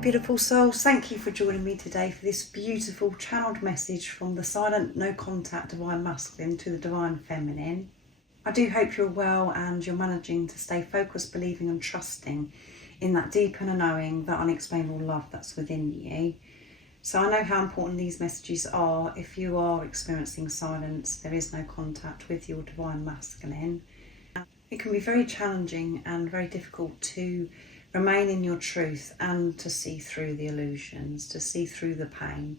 beautiful souls, thank you for joining me today for this beautiful channeled message from the silent, no contact divine masculine to the divine feminine. I do hope you're well and you're managing to stay focused, believing and trusting in that deep inner knowing, that unexplainable love that's within you. So I know how important these messages are. If you are experiencing silence, there is no contact with your divine masculine. It can be very challenging and very difficult to remain in your truth and to see through the illusions, to see through the pain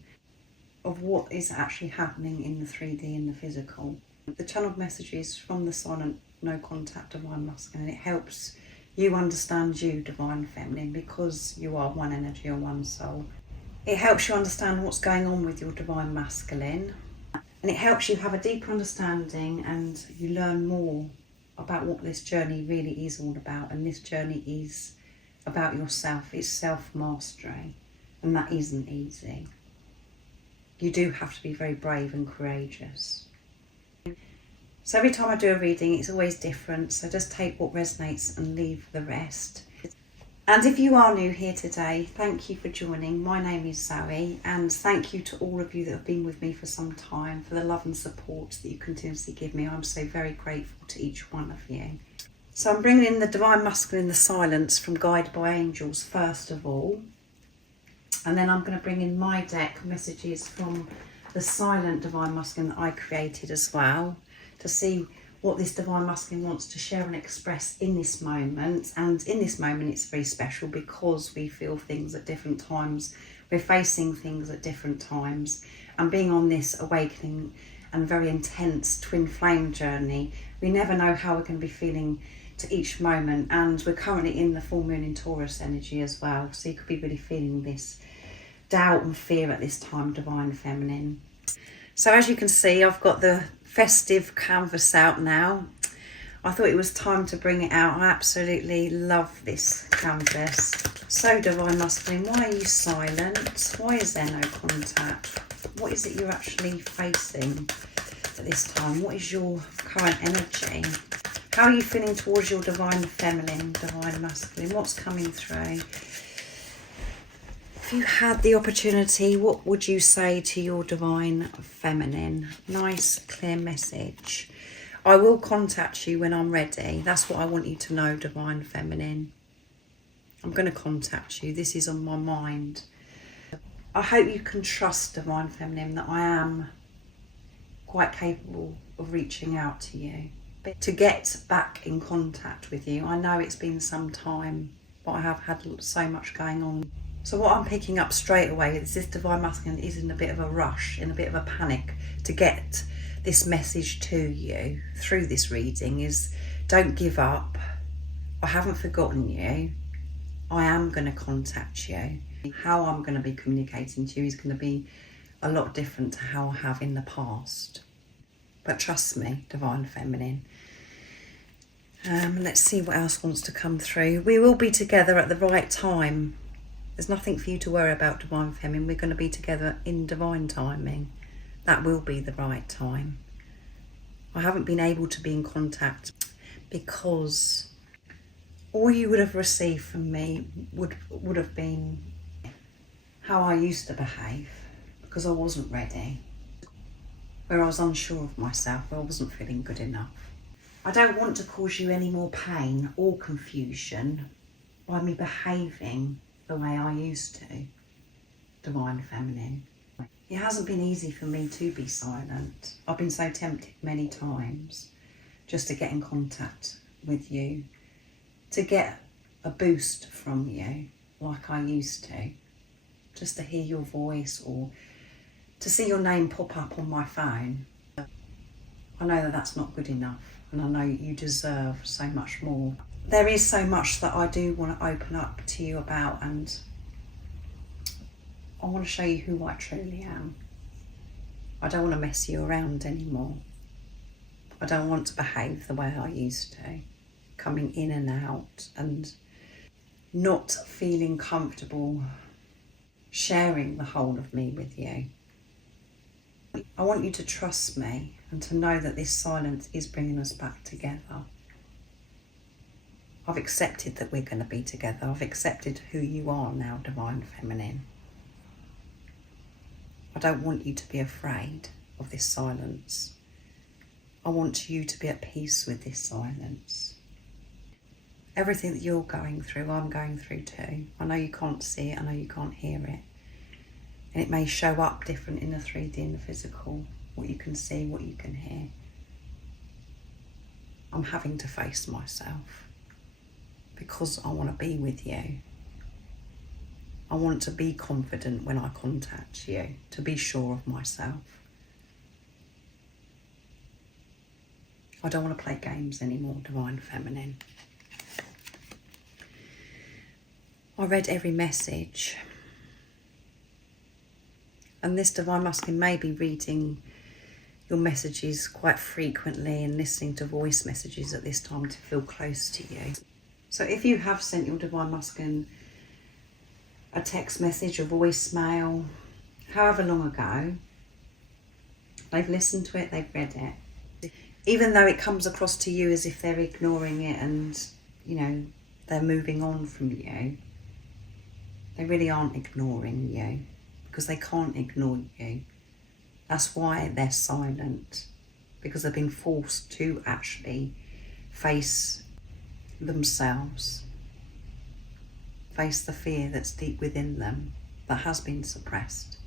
of what is actually happening in the 3D, in the physical. The channeled messages from the silent, no contact divine masculine, it helps you understand you, divine feminine, because you are one energy or one soul. It helps you understand what's going on with your divine masculine, and it helps you have a deeper understanding and you learn more about what this journey really is all about. And this journey is about yourself. It's self-mastery, and that isn't easy. You do have to be very brave and courageous. So every time I do a reading, it's always different, so just take what resonates and leave the rest. And if you are new here today, thank you for joining. My name is Zoe, and thank you to all of you that have been with me for some time, for the love and support that you continuously give me. I'm so very grateful to each one of you. So I'm bringing in the divine masculine, the silence from Guided by Angels first of all, and then I'm going to bring in my deck messages from the silent divine masculine that I created as well, to see what this divine masculine wants to share and express in this moment. And in this moment it's very special because we feel things at different times, we're facing things at different times, and being on this awakening and very intense twin flame journey, we never know how we're going to be feeling to each moment. And we're currently in the full moon in Taurus energy as well, so you could be really feeling this doubt and fear at this time, divine feminine. So as you can see, I've got the festive canvas out now. I thought it was time to bring it out. I absolutely love this canvas. So divine masculine, why are you silent? Why is there no contact? What is it you're actually facing at this time? What is your current energy? How are you feeling towards your divine feminine, divine masculine? What's coming through? If you had the opportunity, what would you say to your divine feminine? Nice, clear message. I will contact you when I'm ready. That's what I want you to know, divine feminine. I'm going to contact you. This is on my mind. I hope you can trust, divine feminine, that I am quite capable of reaching out to you, but to get back in contact with you. I know it's been some time, but I have had so much going on. So what I'm picking up straight away is this divine masculine is in a bit of a rush, in a bit of a panic to get this message to you through this reading. Is don't give up. I haven't forgotten you. I am going to contact you. How I'm going to be communicating to you is going to be a lot different to how I have in the past. But trust me, divine feminine. Let's see what else wants to come through. We will be together at the right time. There's nothing for you to worry about, divine feminine. We're going to be together in divine timing. That will be the right time. I haven't been able to be in contact because all you would have received from me would have been how I used to behave, because I wasn't ready, where I was unsure of myself, where I wasn't feeling good enough. I don't want to cause you any more pain or confusion by me behaving the way I used to, divine feminine. It hasn't been easy for me to be silent. I've been so tempted many times just to get in contact with you, to get a boost from you like I used to, just to hear your voice or to see your name pop up on my phone. I know that that's not good enough, and I know you deserve so much more. There is so much that I do want to open up to you about, and I want to show you who I truly am. I don't want to mess you around anymore. I don't want to behave the way I used to, coming in and out and not feeling comfortable sharing the whole of me with you. I want you to trust me and to know that this silence is bringing us back together. I've accepted that we're going to be together. I've accepted who you are now, Divine Feminine. I don't want you to be afraid of this silence. I want you to be at peace with this silence. Everything that you're going through, I'm going through too. I know you can't see it, I know you can't hear it. And it may show up different in the 3D and the physical, what you can see, what you can hear. I'm having to face myself because I want to be with you. I want to be confident when I contact you, to be sure of myself. I don't want to play games anymore, Divine Feminine. I read every message. And this Divine Masculine may be reading your messages quite frequently and listening to voice messages at this time to feel close to you. So if you have sent your Divine Masculine a text message, a voicemail, however long ago, they've listened to it, they've read it. Even though it comes across to you as if they're ignoring it and, you know, they're moving on from you, they really aren't ignoring you because they can't ignore you. That's why they're silent, because they've been forced to actually face themselves, face the fear that's deep within them that has been suppressed.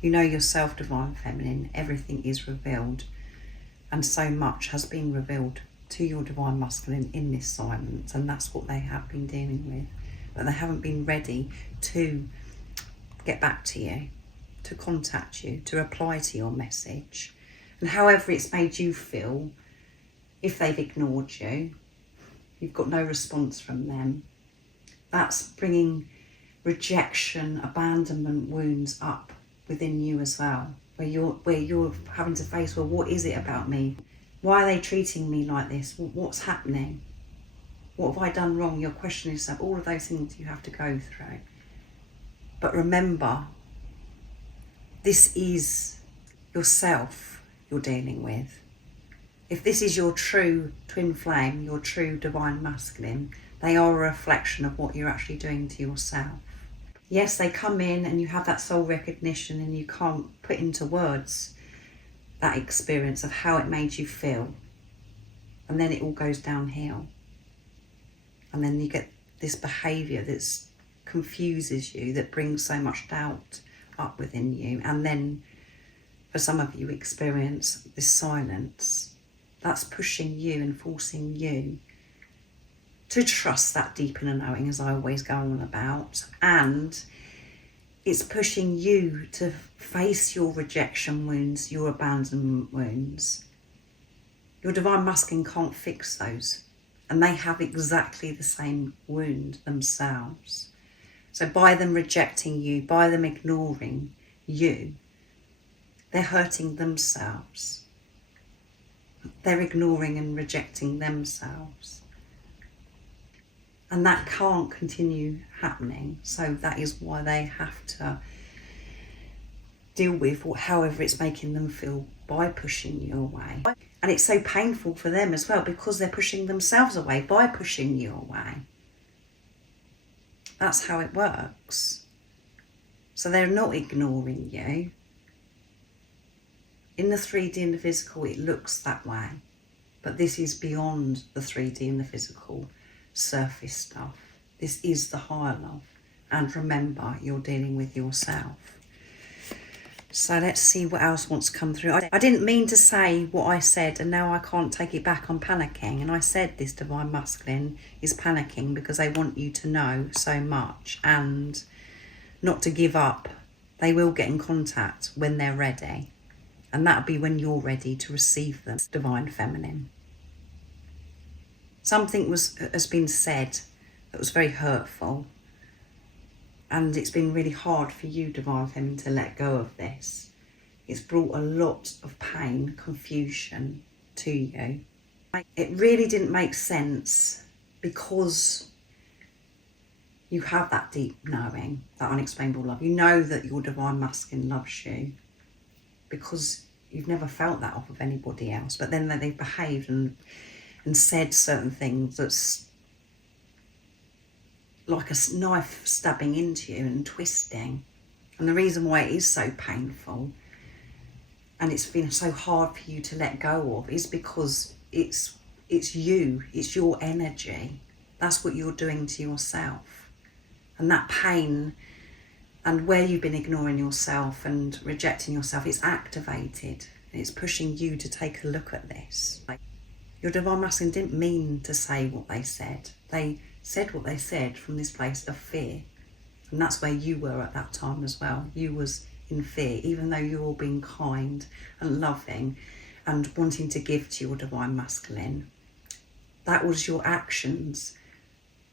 You know yourself, Divine Feminine, everything is revealed, and so much has been revealed to your Divine Masculine in this silence, and that's what they have been dealing with. But they haven't been ready to get back to you, to contact you, to reply to your message. And however it's made you feel, if they've ignored you, you've got no response from them, that's bringing rejection, abandonment wounds up within you as well, where you're having to face, well, what is it about me? Why are they treating me like this? What's happening? What have I done wrong? You're questioning yourself, all of those things you have to go through. But remember, this is yourself you're dealing with. If this is your true twin flame, your true Divine Masculine, they are a reflection of what you're actually doing to yourself. Yes, they come in and you have that soul recognition and you can't put into words that experience of how it made you feel. And then it all goes downhill. And then you get this behaviour that confuses you, that brings so much doubt up within you. And then for some of you experience this silence. That's pushing you and forcing you to trust that deep inner knowing, as I always go on about. And it's pushing you to face your rejection wounds, your abandonment wounds. Your Divine Masculine can't fix those. And they have exactly the same wound themselves. So by them rejecting you, by them ignoring you, they're hurting themselves. They're ignoring and rejecting themselves. And that can't continue happening. So that is why they have to deal with however it's making them feel by pushing you away. And it's so painful for them as well because they're pushing themselves away by pushing you away. That's how it works. So they're not ignoring you. In the 3D and the physical, it looks that way. But this is beyond the 3D and the physical surface stuff. This is the higher love. And remember, you're dealing with yourself. So let's see what else wants to come through. I didn't mean to say what I said and now I can't take it back. I'm panicking. And I said this Divine Masculine is panicking because they want you to know so much and not to give up. They will get in contact when they're ready. And that'll be when you're ready to receive them, Divine Feminine. Something has been said that was very hurtful. And it's been really hard for you, Divine Feminine, to let go of this. It's brought a lot of pain, confusion to you. It really didn't make sense because you have that deep knowing, that unexplainable love. You know that your Divine Masculine loves you because you've never felt that off of anybody else. But then they've behaved and said certain things that's like a knife stabbing into you and twisting. And the reason why it is so painful and it's been so hard for you to let go of is because it's you, it's your energy. That's what you're doing to yourself. And that pain and where you've been ignoring yourself and rejecting yourself, it's activated. It's pushing you to take a look at this. Your divine masculine didn't mean to say what they said. They said what they said from this place of fear. And that's where you were at that time as well. You was in fear, even though you were being kind and loving and wanting to give to your divine masculine. That was your actions.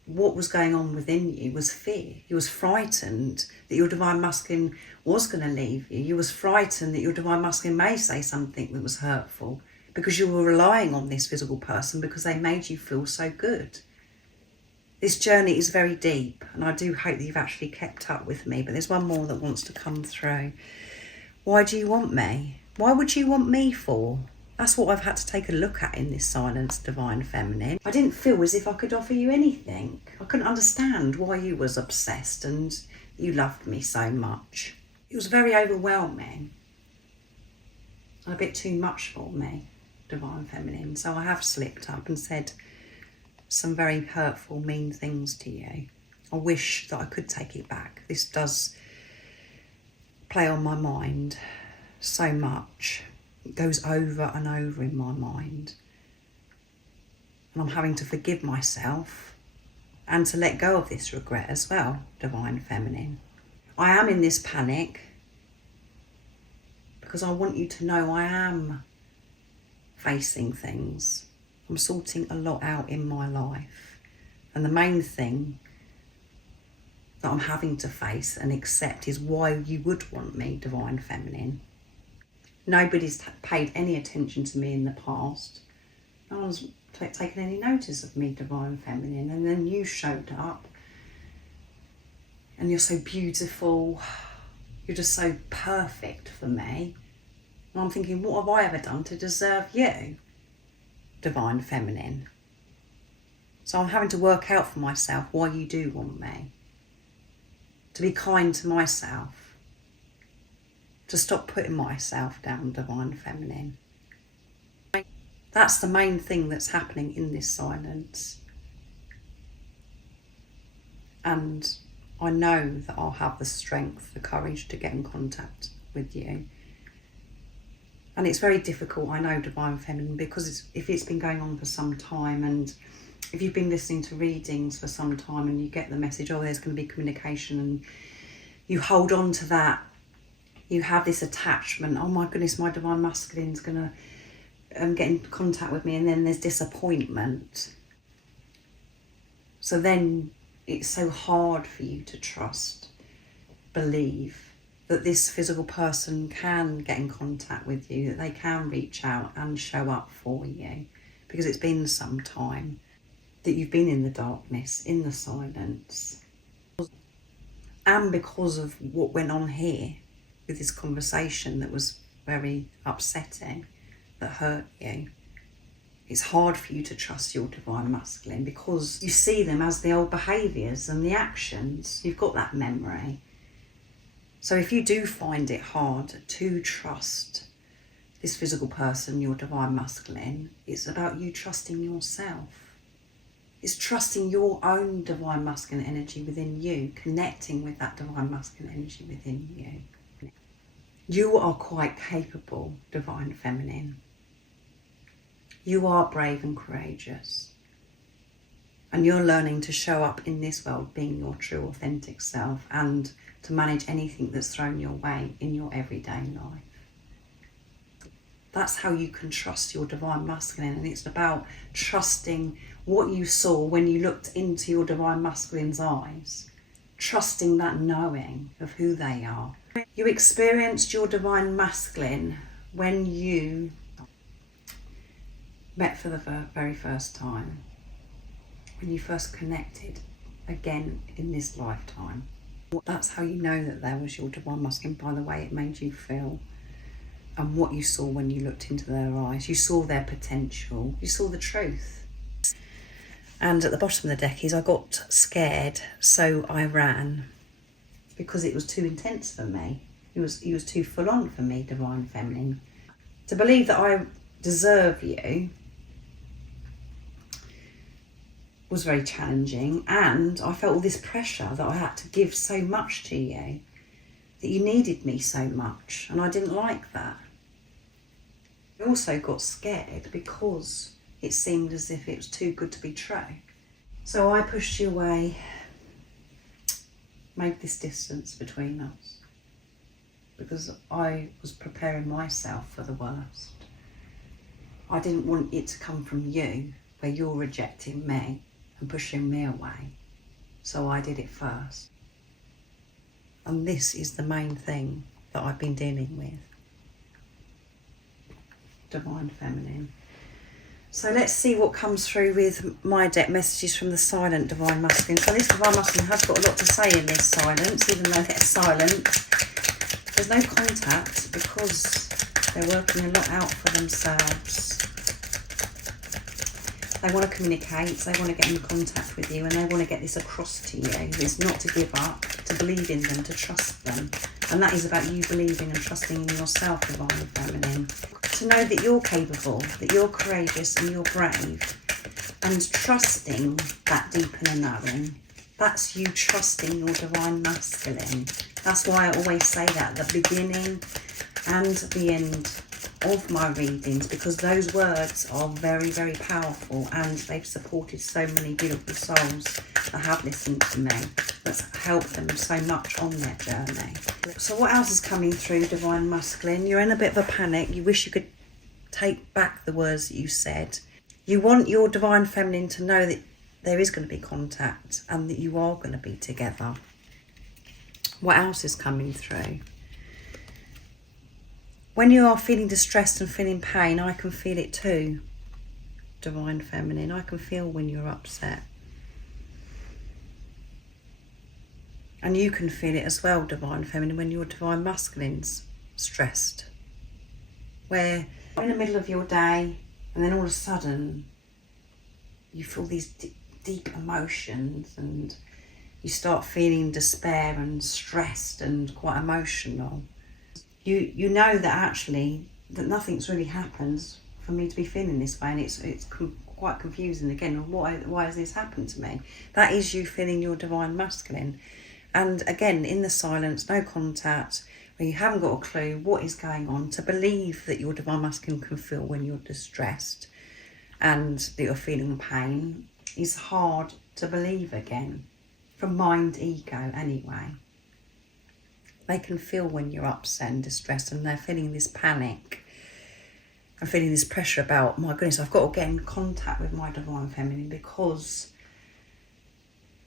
What was going on within you was fear. You was frightened that your divine masculine was going to leave you. You was frightened that your divine masculine may say something that was hurtful because you were relying on this physical person because they made you feel so good. This journey is very deep, and I do hope that you've actually kept up with me, but there's one more that wants to come through. Why do you want me? Why would you want me for? That's what I've had to take a look at in this silence, divine feminine. I didn't feel as if I could offer you anything. I couldn't understand why you was obsessed and you loved me so much. It was very overwhelming and a bit too much for me, divine feminine. So I have slipped up and said some very hurtful, mean things to you. I wish that I could take it back. This does play on my mind so much. It goes over and over in my mind. And I'm having to forgive myself and to let go of this regret as well, divine feminine. I am in this panic because I want you to know I am facing things. I'm sorting a lot out in my life. And the main thing that I'm having to face and accept is why you would want me, divine feminine. Nobody's paid any attention to me in the past. No one's taken any notice of me, divine feminine. And then you showed up and you're so beautiful. You're just so perfect for me. And I'm thinking, what have I ever done to deserve you, divine feminine? So I'm having to work out for myself why you do want me. To be kind to myself. To stop putting myself down, divine feminine. That's the main thing that's happening in this silence. And I know that I'll have the strength, the courage to get in contact with you. And it's very difficult, I know, divine feminine, because if it's been going on for some time, and if you've been listening to readings for some time and you get the message, oh, there's going to be communication, and you hold on to that, you have this attachment, oh my goodness, my divine masculine's going to get in contact with me, and then there's disappointment. So then it's so hard for you to trust, believe that this physical person can get in contact with you, that they can reach out and show up for you, because it's been some time that you've been in the darkness, in the silence. And because of what went on here with this conversation that was very upsetting, that hurt you, it's hard for you to trust your divine masculine because you see them as the old behaviours and the actions. You've got that memory. So if you do find it hard to trust this physical person, your divine masculine, it's about you trusting yourself. It's trusting your own divine masculine energy within you, connecting with that divine masculine energy within you. You are quite capable, divine feminine. You are brave and courageous. And you're learning to show up in this world being your true, authentic self, and to manage anything that's thrown your way in your everyday life. That's how you can trust your divine masculine, and it's about trusting what you saw when you looked into your divine masculine's eyes, trusting that knowing of who they are. You experienced your divine masculine when you met for the very first time, when you first connected again in this lifetime. That's how you know that there was your divine masculine, by the way it made you feel and what you saw when you looked into their eyes. You saw their potential, you saw the truth. And at the bottom of the deck is I got scared, so I ran, because it was too intense for me. It was too full on for me, Divine Feminine. To believe that I deserve you was very challenging, and I felt all this pressure that I had to give so much to you, that you needed me so much, and I didn't like that. I also got scared because it seemed as if it was too good to be true. So I pushed you away, made this distance between us, because I was preparing myself for the worst. I didn't want it to come from you, where you're rejecting me and pushing me away. So I did it first. And this is the main thing that I've been dealing with. Divine Feminine. So let's see what comes through with my deck messages from the silent Divine Masculine. So this Divine Masculine has got a lot to say in this silence, even though they're silent. There's no contact because they're working a lot out for themselves. They want to communicate, they want to get in contact with you, and they want to get this across to you. It's not to give up, to believe in them, to trust them. And that is about you believing and trusting in yourself, Divine Feminine. To know that you're capable, that you're courageous and you're brave, and trusting that deep inner knowing. That's you trusting your Divine Masculine. That's why I always say that at the beginning and the end of my readings, because those words are very, very powerful, and they've supported so many beautiful souls that have listened to me. That's helped them so much on their journey. So what else is coming through, Divine Masculine? You're in a bit of a panic. You wish you could take back the words that you said. You want your Divine Feminine to know that there is going to be contact and that you are going to be together. What else is coming through? When you are feeling distressed and feeling pain, I can feel it too, Divine Feminine. I can feel when you're upset. And you can feel it as well, Divine Feminine, when your Divine Masculine's stressed. Where you're in the middle of your day and then all of a sudden you feel these deep emotions, and you start feeling despair and stressed and quite emotional. You know that actually that nothing's really happened for me to be feeling this way, and it's quite confusing again. Why has this happened to me? That is you feeling your Divine Masculine. And again, in the silence, no contact, where you haven't got a clue what is going on, to believe that your Divine Masculine can feel when you're distressed and that you're feeling pain is hard to believe again, from mind, ego anyway. They can feel when you're upset and distressed, and they're feeling this panic and feeling this pressure about, my goodness, I've got to get in contact with my Divine Feminine because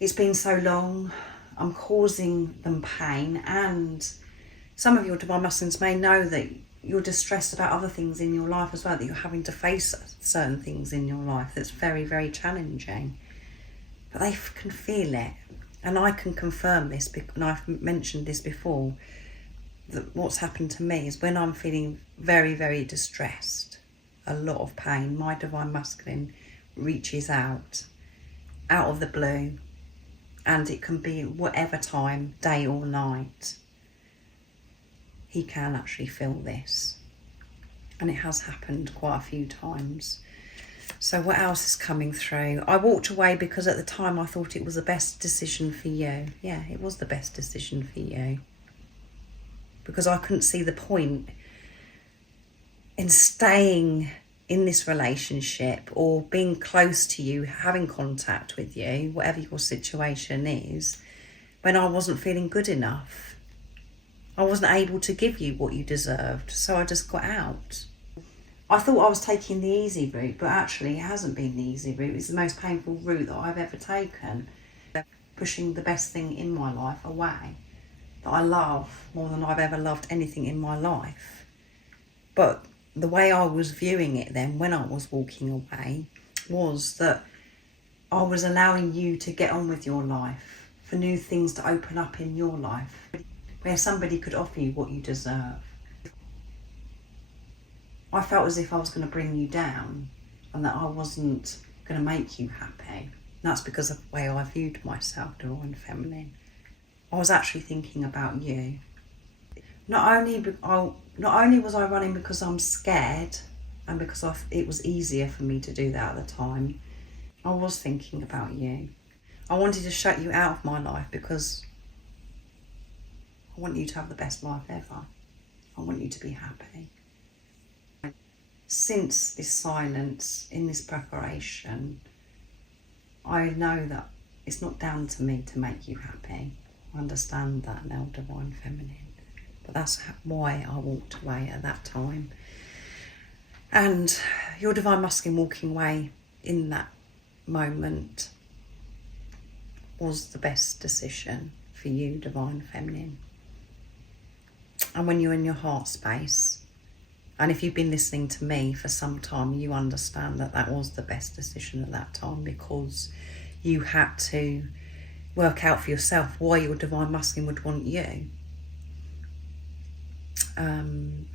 it's been so long, I'm causing them pain. And some of your Divine Masculines may know that you're distressed about other things in your life as well, that you're having to face certain things in your life that's very, very challenging. But they can feel it. And I can confirm this, and I've mentioned this before, that what's happened to me is when I'm feeling very, very distressed, a lot of pain, my Divine Masculine reaches out of the blue, and it can be whatever time, day or night. He can actually feel this, and it has happened quite a few times. So what else is coming through? I walked away because at the time I thought it was the best decision for you. Yeah, it was the best decision for you, because I couldn't see the point in staying in this relationship or being close to you, having contact with you, whatever your situation is, when I wasn't feeling good enough. I wasn't able to give you what you deserved, so I just got out. I thought I was taking the easy route, but actually it hasn't been the easy route. It's the most painful route that I've ever taken. Pushing the best thing in my life away, that I love more than I've ever loved anything in my life. But the way I was viewing it then, when I was walking away, was that I was allowing you to get on with your life, for new things to open up in your life, where somebody could offer you what you deserve. I felt as if I was going to bring you down, and that I wasn't going to make you happy. That's because of the way I viewed myself, divine feminine. I was actually thinking about you. Not only was I running because I'm scared and because it was easier for me to do that at the time, I was thinking about you. I wanted to shut you out of my life because I want you to have the best life ever. I want you to be happy. Since this silence, in this preparation, I know that it's not down to me to make you happy. I understand that now, divine feminine. But that's why I walked away at that time. And your divine masculine walking away in that moment was the best decision for you, divine feminine. And when you're in your heart space, and if you've been listening to me for some time, you understand that that was the best decision at that time, because you had to work out for yourself why your divine masculine would want you.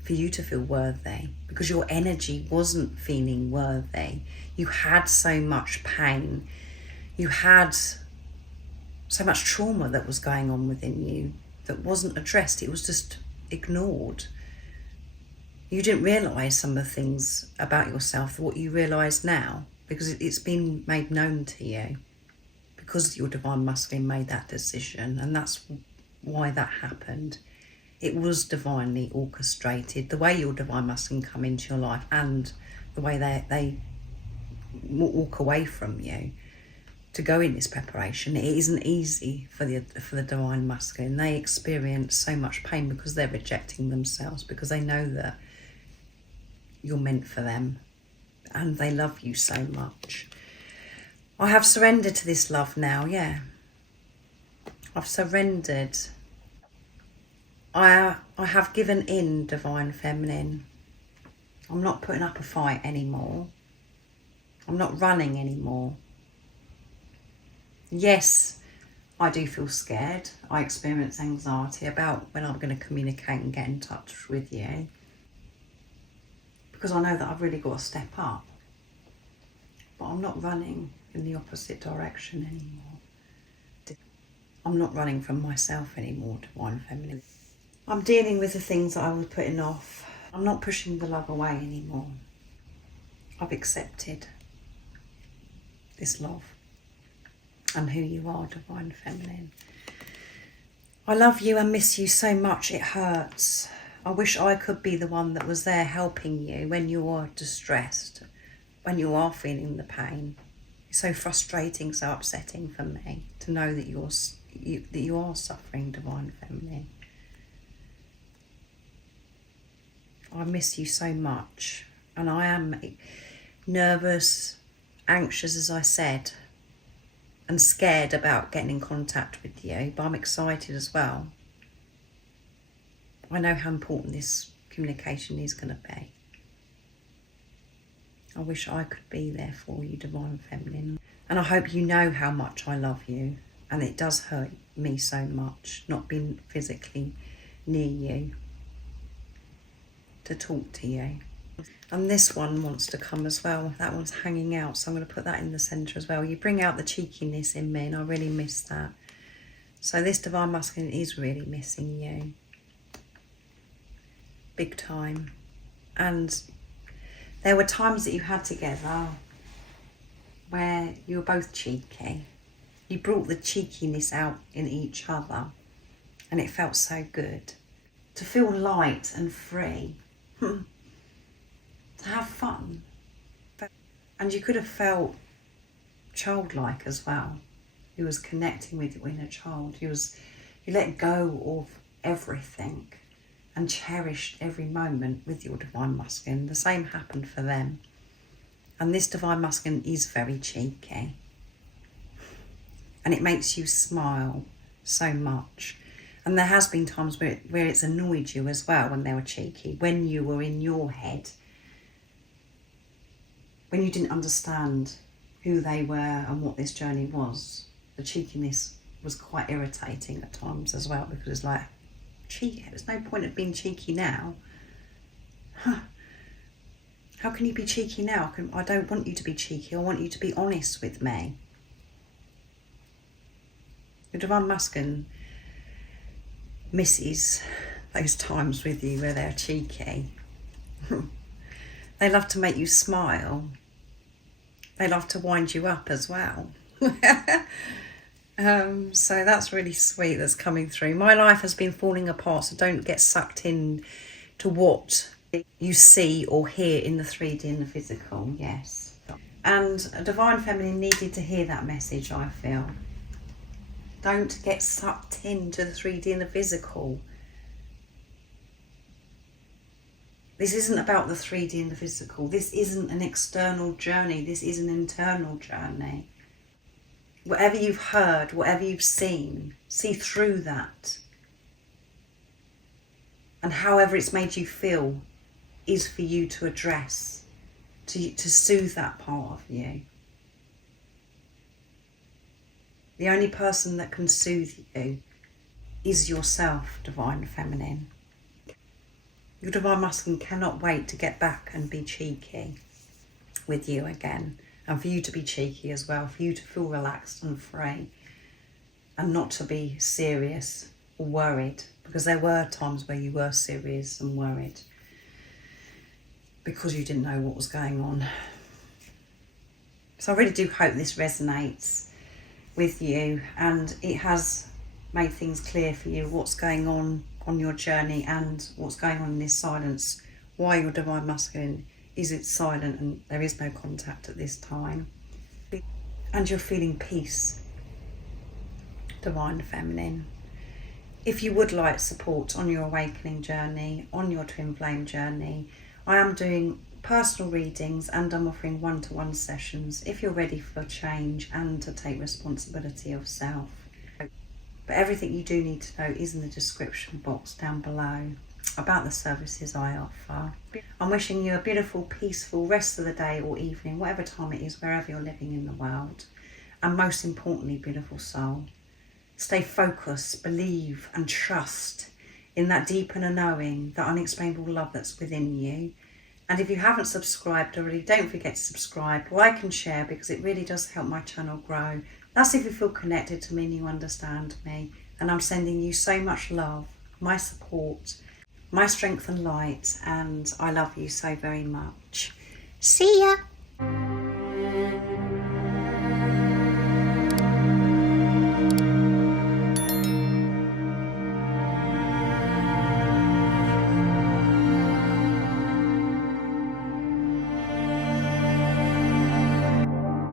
For you to feel worthy, because your energy wasn't feeling worthy. You had so much pain. You had so much trauma that was going on within you that wasn't addressed. It was just ignored. You didn't realise some of the things about yourself, what you realise now, because it's been made known to you, because your divine masculine made that decision, and that's why that happened. It was divinely orchestrated. The way your divine masculine come into your life and the way they walk away from you to go in this preparation, it isn't easy for the divine masculine. They experience so much pain because they're rejecting themselves, because they know that you're meant for them and they love you so much. I have surrendered to this love now, yeah. I've surrendered. I have given in, divine feminine. I'm not putting up a fight anymore. I'm not running anymore. Yes, I do feel scared. I experience anxiety about when I'm going to communicate and get in touch with you, because I know that I've really got to step up. But I'm not running in the opposite direction anymore. I'm not running from myself anymore, divine feminine. I'm dealing with the things that I was putting off. I'm not pushing the love away anymore. I've accepted this love and who you are, divine feminine. I love you and miss you so much, it hurts. I wish I could be the one that was there helping you when you are distressed, when you are feeling the pain. It's so frustrating, so upsetting for me to know that you are suffering, divine feminine. I miss you so much, and I am nervous, anxious, as I said, and scared about getting in contact with you, but I'm excited as well. I know how important this communication is going to be. I wish I could be there for you, divine feminine, and I hope you know how much I love you, and it does hurt me so much not being physically near you to talk to you. And this one wants to come as well. That one's hanging out, so I'm going to put that in the centre as well. You bring out the cheekiness in me, and I really miss that. So this divine masculine is really missing you, big time. And there were times that you had together where you were both cheeky. You brought the cheekiness out in each other, and it felt so good to feel light and free. To have fun. And you could have felt childlike as well. You was connecting with your inner child. You let go of everything and cherished every moment with your divine masculine. The same happened for them. And this divine masculine is very cheeky. And it makes you smile so much. And there has been times where it's annoyed you as well when they were cheeky, when you were in your head, when you didn't understand who they were and what this journey was. The cheekiness was quite irritating at times as well, because it's like, cheeky, there's no point of being cheeky now. How can you be cheeky now? I don't want you to be cheeky. I want you to be honest with me. Your divine masculine misses those times with you where they're cheeky. They love to make you smile. They love to wind you up as well. So that's really sweet, that's coming through. My life has been falling apart, so don't get sucked in to what you see or hear in the 3D and the physical. Yes. And a divine feminine needed to hear that message, I feel. Don't get sucked into the 3D and the physical. This isn't about the 3D and the physical. This isn't an external journey. This is an internal journey. Whatever you've heard, whatever you've seen, see through that. And however it's made you feel is for you to address, to soothe that part of you. The only person that can soothe you is yourself, divine feminine. Your divine masculine cannot wait to get back and be cheeky with you again, and for you to be cheeky as well, for you to feel relaxed and free and not to be serious or worried, because there were times where you were serious and worried because you didn't know what was going on. So I really do hope this resonates with you, and it has made things clear for you what's going on your journey and what's going on in this silence, why your divine masculine is it silent and there is no contact at this time, and you're feeling peace, divine feminine. If you would like support on your awakening journey, on your twin flame journey, I am doing personal readings and I'm offering one-to-one sessions if you're ready for change and to take responsibility of self. But everything you do need to know is in the description box down below about the services I offer. I'm wishing you a beautiful, peaceful rest of the day or evening, whatever time it is, wherever you're living in the world. And most importantly, beautiful soul, stay focused, believe and trust in that deep inner knowing, that unexplainable love that's within you. And if you haven't subscribed already, don't forget to subscribe, like and share, because it really does help my channel grow. That's if you feel connected to me and you understand me. And I'm sending you so much love, my support, my strength and light, and I love you so very much. See ya!